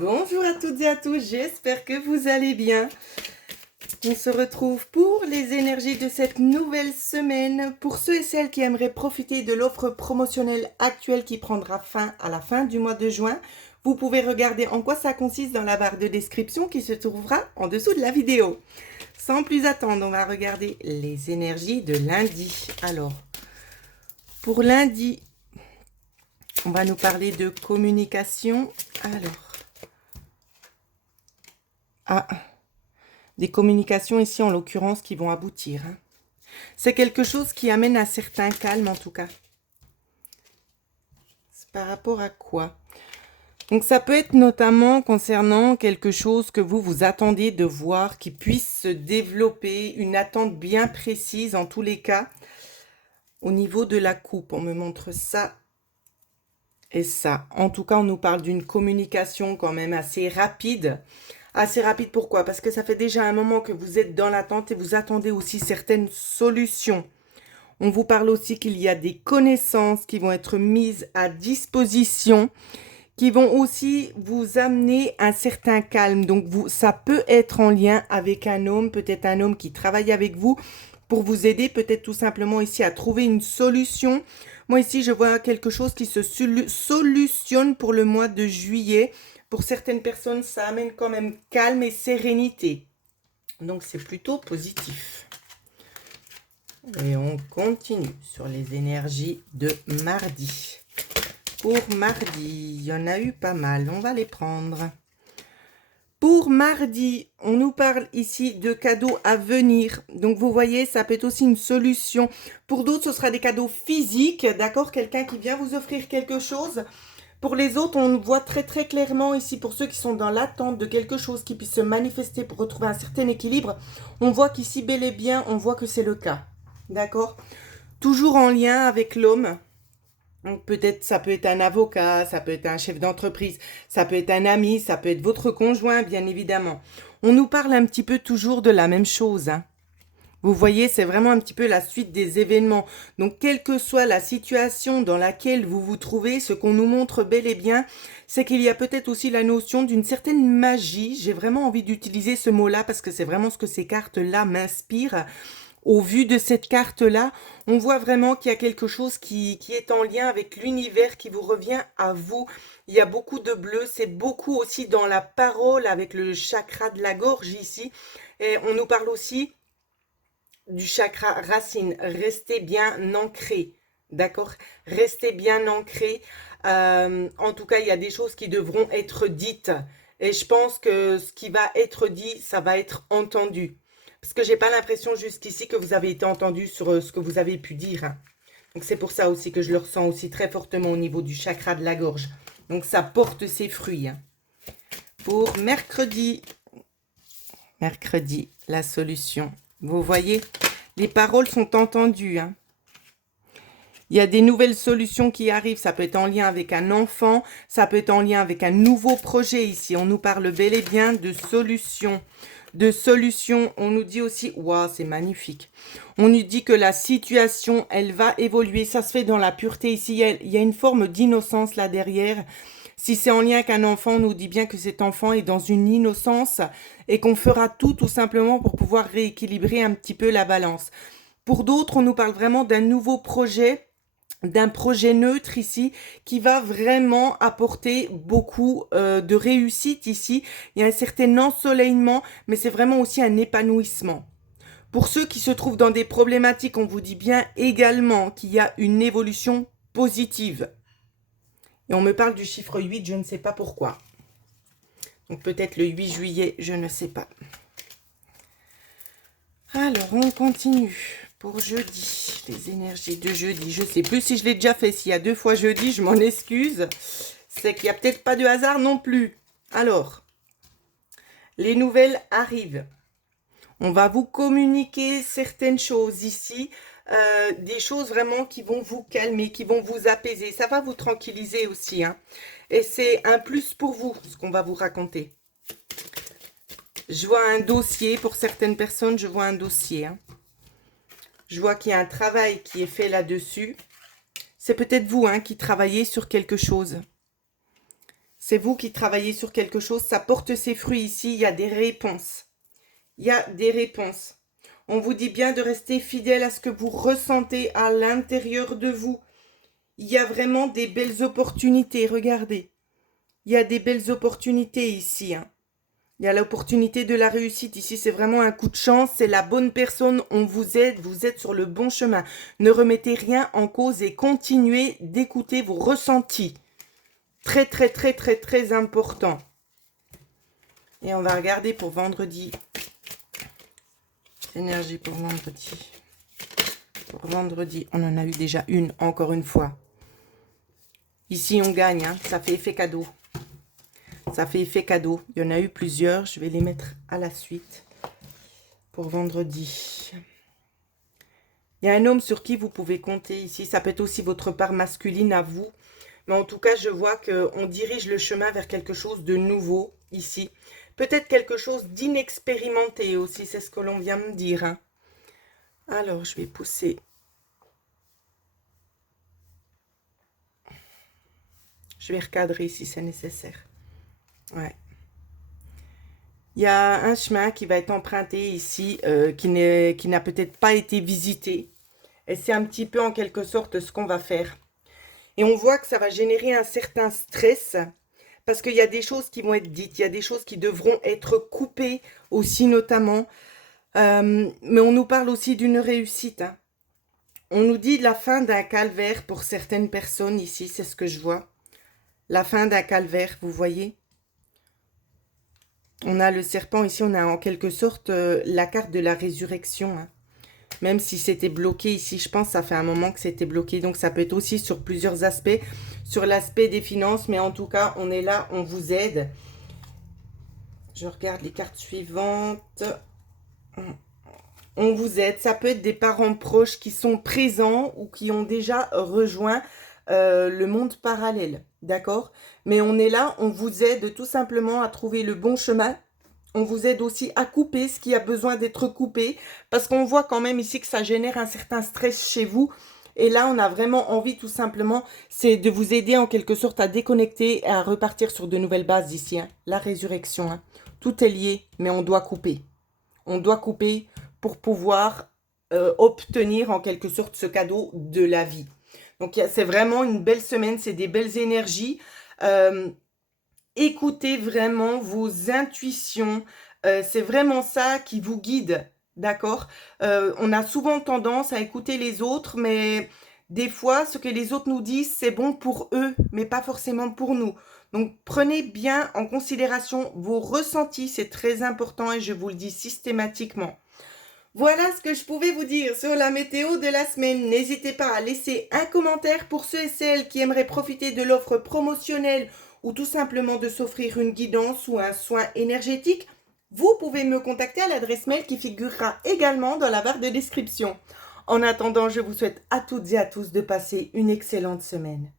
Bonjour à toutes et à tous, j'espère que vous allez bien. On se retrouve pour les énergies de cette nouvelle semaine. Pour ceux et celles qui aimeraient profiter de l'offre promotionnelle actuelle qui prendra fin à la fin du mois de juin, vous pouvez regarder en quoi ça consiste dans la barre de description qui se trouvera en dessous de la vidéo. Sans plus attendre, on va regarder les énergies de lundi. Alors, pour lundi, on va nous parler de communication. Des communications ici en l'occurrence qui vont aboutir. C'est quelque chose qui amène un certain calme en tout cas. C'est par rapport à quoi? Donc ça peut être notamment concernant quelque chose que vous attendez de voir qui puisse se développer, une attente bien précise en tous les cas. Au niveau de la coupe, on me montre ça et ça. En tout cas, on nous parle d'une communication quand même assez rapide. Assez rapide, pourquoi? Parce que ça fait déjà un moment que vous êtes dans l'attente et vous attendez aussi certaines solutions. On vous parle aussi qu'il y a des connaissances qui vont être mises à disposition, qui vont aussi vous amener un certain calme. Donc, ça peut être en lien avec un homme, peut-être un homme qui travaille avec vous pour vous aider, peut-être tout simplement ici à trouver une solution. Moi ici, je vois quelque chose qui se solutionne pour le mois de juillet. Pour certaines personnes, ça amène quand même calme et sérénité. Donc, c'est plutôt positif. Et on continue sur les énergies de mardi. Pour mardi, il y en a eu pas mal. On va les prendre. Pour mardi, on nous parle ici de cadeaux à venir. Donc, vous voyez, ça peut être aussi une solution. Pour d'autres, ce sera des cadeaux physiques, d'accord? Quelqu'un qui vient vous offrir quelque chose. Pour les autres, on voit très très clairement ici, pour ceux qui sont dans l'attente de quelque chose qui puisse se manifester pour retrouver un certain équilibre, on voit qu'ici, bel et bien, on voit que c'est le cas. D'accord? Toujours en lien avec l'homme. Donc peut-être ça peut être un avocat, ça peut être un chef d'entreprise, ça peut être un ami, ça peut être votre conjoint, bien évidemment. On nous parle un petit peu toujours de la même chose, hein. Vous voyez, c'est vraiment un petit peu la suite des événements. Donc, quelle que soit la situation dans laquelle vous vous trouvez, ce qu'on nous montre bel et bien, c'est qu'il y a peut-être aussi la notion d'une certaine magie. J'ai vraiment envie d'utiliser ce mot-là parce que c'est vraiment ce que ces cartes-là m'inspirent. Au vu de cette carte-là, on voit vraiment qu'il y a quelque chose qui est en lien avec l'univers qui vous revient à vous. Il y a beaucoup de bleu, c'est beaucoup aussi dans la parole avec le chakra de la gorge ici. Et on nous parle aussi du chakra racine. Restez bien ancré, d'accord? Restez bien ancré. En tout cas, il y a des choses qui devront être dites. Et je pense que ce qui va être dit, ça va être entendu. Parce que j'ai pas l'impression jusqu'ici que vous avez été entendu sur ce que vous avez pu dire, hein. Donc c'est pour ça aussi que je le ressens aussi très fortement au niveau du chakra de la gorge. Donc ça porte ses fruits, hein. Pour mercredi, la solution. Vous voyez, les paroles sont entendues, hein. Il y a des nouvelles solutions qui arrivent. Ça peut être en lien avec un enfant. Ça peut être en lien avec un nouveau projet ici. On nous parle bel et bien de solutions. De solutions. On nous dit aussi, waouh, c'est magnifique. On nous dit que la situation, elle va évoluer. Ça se fait dans la pureté ici. Il y a une forme d'innocence là derrière. Si c'est en lien avec un enfant, on nous dit bien que cet enfant est dans une innocence et qu'on fera tout simplement pour pouvoir rééquilibrer un petit peu la balance. Pour d'autres, on nous parle vraiment d'un nouveau projet, d'un projet neutre ici qui va vraiment apporter beaucoup de réussite ici. Il y a un certain ensoleillement, mais c'est vraiment aussi un épanouissement. Pour ceux qui se trouvent dans des problématiques, on vous dit bien également qu'il y a une évolution positive. Et on me parle du chiffre 8, je ne sais pas pourquoi. Donc peut-être le 8 juillet, je ne sais pas. Alors, on continue pour jeudi, les énergies de jeudi. Je ne sais plus si je l'ai déjà fait. S'il y a 2 fois jeudi, je m'en excuse. C'est qu'il n'y a peut-être pas de hasard non plus. Alors, les nouvelles arrivent. On va vous communiquer certaines choses ici. Des choses vraiment qui vont vous calmer, qui vont vous apaiser. Ça va vous tranquilliser aussi, hein. Et c'est un plus pour vous, ce qu'on va vous raconter. Je vois un dossier, pour certaines personnes, je vois un dossier, hein. Je vois qu'il y a un travail qui est fait là-dessus. C'est peut-être vous, hein, qui travaillez sur quelque chose. C'est vous qui travaillez sur quelque chose, ça porte ses fruits ici, il y a des réponses. Il y a des réponses. On vous dit bien de rester fidèle à ce que vous ressentez à l'intérieur de vous. Il y a vraiment des belles opportunités, regardez. Il y a des belles opportunités ici. Hein. Il y a l'opportunité de la réussite. Ici, c'est vraiment un coup de chance. C'est la bonne personne. On vous aide. Vous êtes sur le bon chemin. Ne remettez rien en cause et continuez d'écouter vos ressentis. Très, très, très, très, très important. Et on va regarder pour vendredi. Énergie pour vendredi. Pour vendredi, on en a eu déjà une, encore une fois. Ici, on gagne. Hein. Ça fait effet cadeau. Ça fait effet cadeau. Il y en a eu plusieurs. Je vais les mettre à la suite. Pour vendredi. Il y a un homme sur qui vous pouvez compter ici. Ça peut être aussi votre part masculine à vous. Mais en tout cas, je vois qu'on dirige le chemin vers quelque chose de nouveau ici. Peut-être quelque chose d'inexpérimenté aussi. C'est ce que l'on vient me dire. Hein. Alors, je vais pousser. Je vais recadrer si c'est nécessaire. Ouais. Il y a un chemin qui va être emprunté ici, qui n'a peut-être pas été visité. Et c'est un petit peu en quelque sorte ce qu'on va faire. Et on voit que ça va générer un certain stress. Parce qu'il y a des choses qui vont être dites. Il y a des choses qui devront être coupées aussi notamment. Mais on nous parle aussi d'une réussite. Hein. On nous dit la fin d'un calvaire pour certaines personnes ici. C'est ce que je vois. La fin d'un calvaire, vous voyez. On a le serpent ici, on a en quelque sorte la carte de la résurrection. Hein. Même si c'était bloqué ici, je pense que ça fait un moment que c'était bloqué. Donc ça peut être aussi sur plusieurs aspects. Sur l'aspect des finances, mais en tout cas, on est là, on vous aide. Je regarde les cartes suivantes. On vous aide. Ça peut être des parents proches qui sont présents ou qui ont déjà rejoint le monde parallèle. D'accord? Mais on est là, on vous aide tout simplement à trouver le bon chemin. On vous aide aussi à couper ce qui a besoin d'être coupé. Parce qu'on voit quand même ici que ça génère un certain stress chez vous. Et là, on a vraiment envie tout simplement, c'est de vous aider en quelque sorte à déconnecter et à repartir sur de nouvelles bases ici. Hein. La résurrection. Hein. Tout est lié, mais on doit couper. On doit couper pour pouvoir obtenir en quelque sorte ce cadeau de la vie. Donc, c'est vraiment une belle semaine, c'est des belles énergies. Écoutez vraiment vos intuitions. C'est vraiment ça qui vous guide, d'accord? On a souvent tendance à écouter les autres, mais des fois, ce que les autres nous disent, c'est bon pour eux, mais pas forcément pour nous. Donc, prenez bien en considération vos ressentis, c'est très important et je vous le dis systématiquement. Voilà ce que je pouvais vous dire sur la météo de la semaine. N'hésitez pas à laisser un commentaire pour ceux et celles qui aimeraient profiter de l'offre promotionnelle ou tout simplement de s'offrir une guidance ou un soin énergétique. Vous pouvez me contacter à l'adresse mail qui figurera également dans la barre de description. En attendant, je vous souhaite à toutes et à tous de passer une excellente semaine.